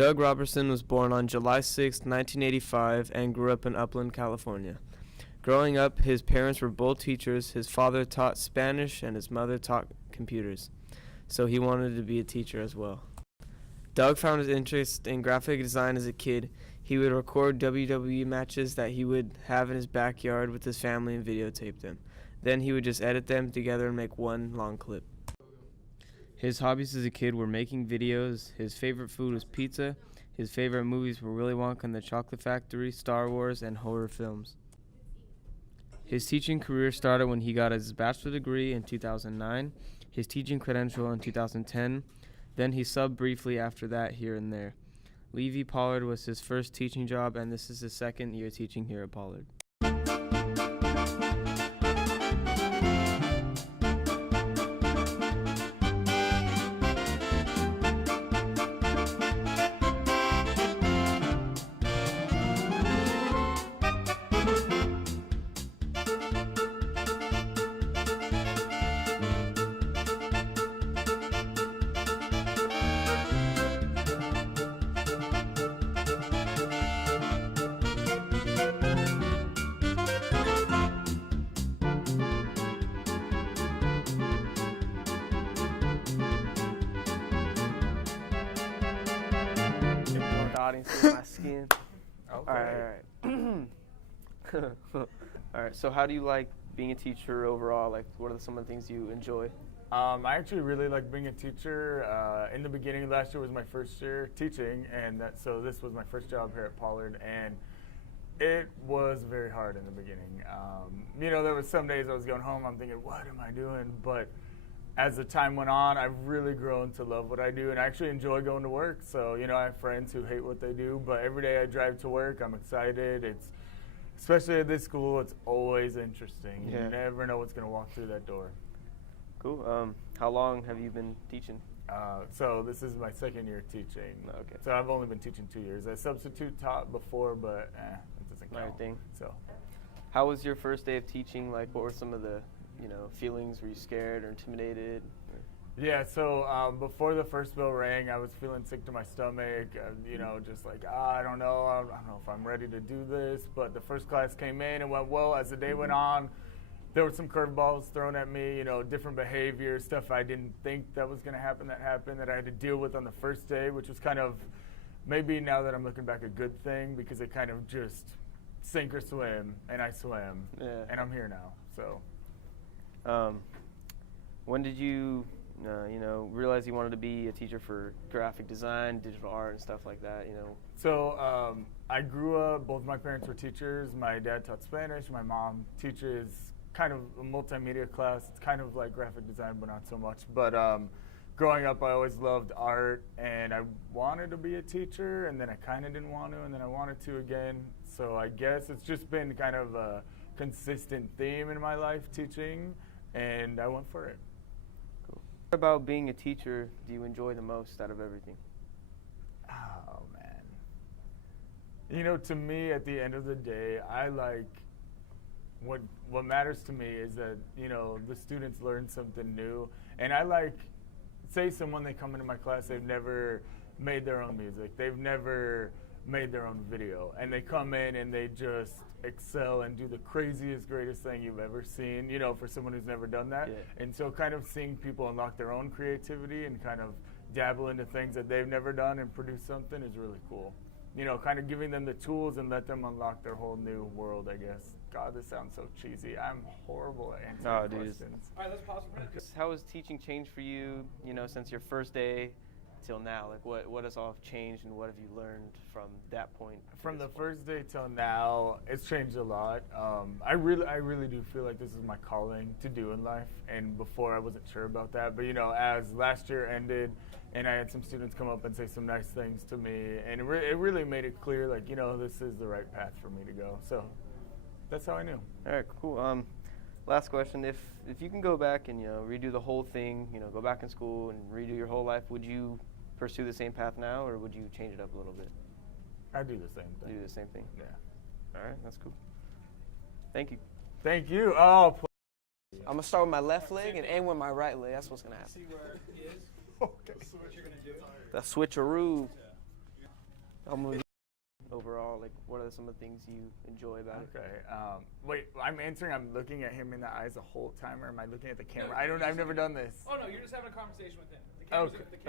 Doug Robertson was born on July 6, 1985, and grew up in Upland, California. Growing up, his parents were both teachers. His father taught Spanish and his mother taught computers, so he wanted to be a teacher as well. Doug found his interest in graphic design as a kid. He would record WWE matches that he would have in his backyard with his family and videotape them. Then he would just edit them together and make one long clip. His hobbies as a kid were making videos. His favorite food was pizza. His favorite movies were Willy Wonka and the Chocolate Factory, Star Wars, and horror films. His teaching career started when he got his bachelor's degree in 2009, his teaching credential in 2010. Then he subbed briefly after that here and there. Levi Pollard was his first teaching job, and this is his second year teaching here at Pollard. See my skin. Okay. All right. So how do you like being a teacher overall? Like, what are some of the things you enjoy? I actually really like being a teacher. In the beginning, last year was my first year teaching, and so this was my first job here at Pollard, and it was very hard in the beginning. There was some days I was going home, I'm thinking, what am I doing? But as the time went on, I've really grown to love what I do and I actually enjoy going to work. So, I have friends who hate what they do, but every day I drive to work, I'm excited. Especially at this school, it's always interesting. Yeah. You never know what's going to walk through that door. Cool. How long have you been teaching? So this is my second year teaching. Okay. So I've only been teaching 2 years. I substitute taught before, but it doesn't count. Not your thing. So, how was your first day of teaching? Like, what were some of the feelings? Were you scared or intimidated? Yeah, so before the first bell rang, I was feeling sick to my stomach, just like, I don't know if I'm ready to do this. But the first class came in and went well. As the day went on, there were some curveballs thrown at me, different behavior, stuff I didn't think that was going to happen that happened that I had to deal with on the first day, which was kind of, maybe now that I'm looking back, a good thing because it kind of just sink or swim, and I swam, and I'm here now, so. When did you, realize you wanted to be a teacher for graphic design, digital art, and stuff like that? So I grew up. Both my parents were teachers. My dad taught Spanish. My mom teaches kind of a multimedia class. It's kind of like graphic design, but not so much. But growing up, I always loved art, and I wanted to be a teacher, and then I kind of didn't want to, and then I wanted to again. So I guess it's just been kind of a consistent theme in my life, teaching. And I went for it. Cool. What about being a teacher do you enjoy the most out of everything? Oh, man. To me, at the end of the day, I like what matters to me is that, the students learn something new. And I like, say they come into my class, they've never made their own music. They've never made their own video. And they come in and they just excel and do the craziest, greatest thing you've ever seen, for someone who's never done that. Yeah. And so kind of seeing people unlock their own creativity and kind of dabble into things that they've never done and produce something is really cool. Kind of giving them the tools and let them unlock their whole new world, I guess. God, this sounds so cheesy. I'm horrible at answering questions. All right, let's pause for a minute. How has teaching changed for you, since your first day till now? Like, what has all changed, and what have you learned from that point? From the first day till now, it's changed a lot. I really do feel like this is my calling to do in life, and before I wasn't sure about that. But as last year ended, and I had some students come up and say some nice things to me, and it really made it clear, like, this is the right path for me to go. So that's how I knew. All right, cool. Last question: If you can go back and redo the whole thing, go back in school and redo your whole life, would you pursue the same path now, or would you change it up a little bit? I do the same thing. You do the same thing? Yeah. All right, that's cool. Thank you. Thank you. Oh. I'm gonna start with my left leg and end with my right leg. That's what's gonna happen. See where it is? Okay. So what you're gonna do? The switcheroo. Overall, like, what are some of the things you enjoy about it? Okay. Wait, I'm answering. I'm looking at him in the eyes the whole time, or am I looking at the camera? I've never done this. Oh no, you're just having a conversation with him. The camera's Okay. the camera's